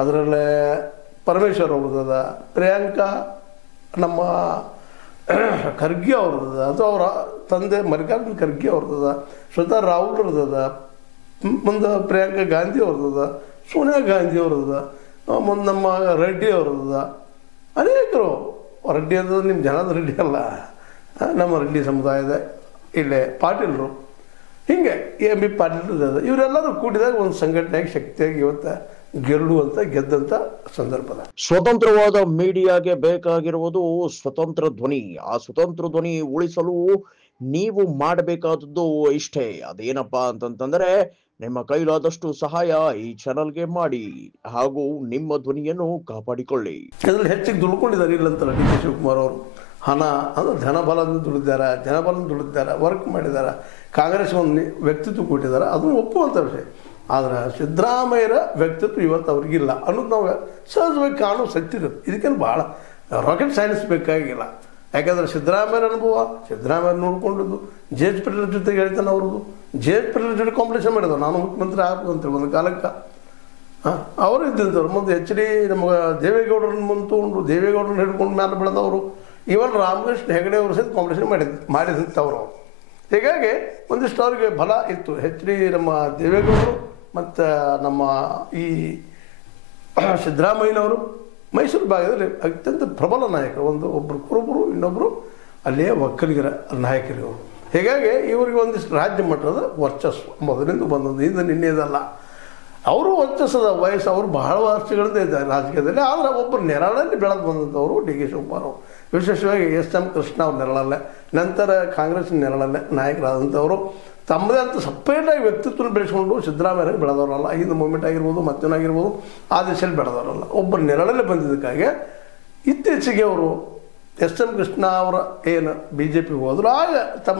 ಅದರಲ್ಲೇ ಪರಮೇಶ್ವರ್ ಅವ್ರದ್ದದ, ಪ್ರಿಯಾಂಕಾ ನಮ್ಮ ಖರ್ಗೆ ಅವ್ರದ್ದದ, ಅದು ಅವರ ತಂದೆ ಮಲ್ಲಿಕಾರ್ಜುನ ಖರ್ಗೆ ಅವ್ರದ್ದದ, ಶ್ವೇತಾ ರಾಹುಲ್ ಅವ್ರದ್ದದ, ಮುಂದೆ ಪ್ರಿಯಾಂಕಾ ಗಾಂಧಿ ಅವ್ರದ್ದದ, ಸೋನಿಯಾ ಗಾಂಧಿ ಅವ್ರದ್ದದ, ಮುಂದೆ ನಮ್ಮ ರೆಡ್ಡಿ ಅವ್ರದ್ದದ, ಅನೇಕರು. ರೆಡ್ಡಿ ಅಂದ್ರೆ ನಿಮ್ಮ ಜನದ ರೆಡ್ಡಿ ಅಲ್ಲ, ನಮ್ಮ ರೆಡ್ಡಿ ಸಮುದಾಯದ ಇಲ್ಲೇ ಪಾಟೀಲರು, ಹೀಗೆ ಎಂ ಬಿ ಪಾಟೀಲ್ ಇರ್ತದೆ. ಇವರೆಲ್ಲರೂ ಕೂಡಿದಾಗ ಒಂದು ಸಂಘಟನೆಯಾಗಿ ಶಕ್ತಿಯಾಗಿ ಇವತ್ತು ಗೆದ್ದಂಥ ಸಂದರ್ಭದ. ಸ್ವತಂತ್ರವಾದ ಮೀಡಿಯಾಗೆ ಬೇಕಾಗಿರುವುದು ಸ್ವತಂತ್ರ ಧ್ವನಿ. ಆ ಸ್ವತಂತ್ರ ಧ್ವನಿ ಉಳಿಸಲು ನೀವು ಮಾಡಬೇಕಾದದ್ದು ಇಷ್ಟೇ. ಅದೇನಪ್ಪಾ ಅಂತಂತಂದ್ರೆ ನಿಮ್ಮ ಕೈಲಾದಷ್ಟು ಸಹಾಯ ಈ ಚಾನಲ್ಗೆ ಮಾಡಿ ಹಾಗೂ ನಿಮ್ಮ ಧ್ವನಿಯನ್ನು ಕಾಪಾಡಿಕೊಳ್ಳಿ. ಅದರಲ್ಲಿ ಹೆಚ್ಚಿಗೆ ದುಡ್ಕೊಂಡಿದ್ದಾರೆ ಇಲ್ಲಂತಲ್ಲ ಡಿ ಕೆ ಶಿವಕುಮಾರ್ ಅವರು. ಹಣ ಅಂದರೆ ಜನಬಲದಿಂದ ದುಡಿದಾರೆ, ವರ್ಕ್ ಮಾಡಿದ್ದಾರೆ, ಕಾಂಗ್ರೆಸ್ ಒಂದು ವ್ಯಕ್ತಿತ್ವ ಕೊಟ್ಟಿದ್ದಾರೆ, ಅದನ್ನು ಒಪ್ಪುವಂಥ ವಿಷಯ. ಆದರೆ ಸಿದ್ದರಾಮಯ್ಯರ ವ್ಯಕ್ತಿತ್ವ ಇವತ್ತು ಅವ್ರಿಗಿಲ್ಲ ಅನ್ನೋದು ನಾವು ಸಹಜವಾಗಿ ಕಾಣೋ ಸತ್ತಿರೋದು. ಇದಕ್ಕೇನು ಭಾಳ ರಾಕೆಟ್ ಸೈನ್ಸ್ ಬೇಕಾಗಿಲ್ಲ. ಯಾಕಂದರೆ ಸಿದ್ದರಾಮಯ್ಯರ ಅನುಭವ, ಸಿದ್ದರಾಮಯ್ಯ ನೋಡ್ಕೊಂಡದ್ದು, ಜೆ ಎಚ್ ಪಟೇಲ್ ಜೊತೆಗೆ ಹೇಳ್ತಾನೆ ಅವ್ರದ್ದು. ಜೆ ಎಚ್ ಪಟೇಲ್ ಜೊತೆ ಕಾಂಪಿಟೇಷನ್ ಮಾಡಿದವು, ನಾನು ಮುಖ್ಯಮಂತ್ರಿ ಆಗ್ಬೋದು ಅಂತೇಳಿ ಒಂದು ಕಾಲಕ್ಕೆ. ಅವರು ಇದ್ದಂಥವ್ರು. ಮುಂದೆ ಎಚ್ ಡಿ ನಮಗೆ ದೇವೇಗೌಡರನ್ನ ಮುಂದೆ ತೊಗೊಂಡು ದೇವೇಗೌಡರನ್ನ ಹಿಡ್ಕೊಂಡು ಮೇಲೆ ಬೆಳೆದವರು. ಇವನ್ ರಾಮಕೃಷ್ಣ ಹೆಗಡೆ ಅವರು ಸಹಿತ ಕಾಂಪಿಟೇಷನ್ ಮಾಡಿದಂಥವ್ರು ಅವರು. ಹೀಗಾಗಿ ಒಂದಿಷ್ಟು ಅವ್ರಿಗೆ ಬಲ ಇತ್ತು. ಎಚ್ ಡಿ ನಮ್ಮ ದೇವೇಗೌಡರು ಮತ್ತು ನಮ್ಮ ಈ ಸಿದ್ದರಾಮಯ್ಯನವರು ಮೈಸೂರು ಭಾಗದಲ್ಲಿ ಅತ್ಯಂತ ಪ್ರಬಲ ನಾಯಕರು. ಒಬ್ಬರು ಕುರುಬರು, ಇನ್ನೊಬ್ಬರು ಅಲ್ಲೇ ಒಕ್ಕಲಿಗರ ನಾಯಕರು. ಹೀಗಾಗಿ ಇವರಿಗೆ ಒಂದಿಷ್ಟು ರಾಜ್ಯ ಮಟ್ಟದ ವರ್ಚಸ್ಸು ಮೊದಲಿಂದ ಬಂದದ್ದು, ಇದು ನಿನ್ನೆದಲ್ಲ. ಅವರು ವರ್ಚಸ್ಸದ ವಯಸ್ಸು, ಅವರು ಬಹಳ ವರ್ಷಗಳಿಂದ ಇದ್ದಾರೆ ರಾಜಕೀಯದಲ್ಲಿ. ಆದರೆ ಒಬ್ಬರು ನೆರಳಲ್ಲಿ ಬೆಳೆದು ಬಂದಂಥವರು ಡಿ ಕೆ ಶಿವಕುಮಾರ್ ಅವರು. ವಿಶೇಷವಾಗಿ ಎಸ್ ಎಂ ಕೃಷ್ಣ ಅವ್ರ ನೆರಳಲ್ಲೇ, ನಂತರ ಕಾಂಗ್ರೆಸ್ ನೆರಳಲ್ಲೇ ನಾಯಕರಾದಂಥವರು. ತಮ್ಮದೇ ಅಂತ ಸಪ್ರೇಟಾಗಿ ವ್ಯಕ್ತಿತ್ವ ಬೆಳೆಸ್ಕೊಂಡು ಸಿದ್ದರಾಮಯ್ಯ ಬೆಳೆದವರಲ್ಲ. ಹಿಂದೆ ಮೂಮೆಂಟ್ ಆಗಿರ್ಬೋದು, ಮತ್ತೇನಾಗಿರ್ಬೋದು, ಆ ದಿಶೆಯಲ್ಲಿ ಬೆಳೆದವರಲ್ಲ. ಒಬ್ಬರು ನೆರಳಲ್ಲೇ ಬಂದಿದ್ದಕ್ಕಾಗಿ ಇತ್ತೀಚೆಗೆ ಅವರು ಎಸ್ ಎಂ ಕೃಷ್ಣ ಅವರ ಏನು BJP ಹೋದರು, ಆಗ ತಮ್ಮ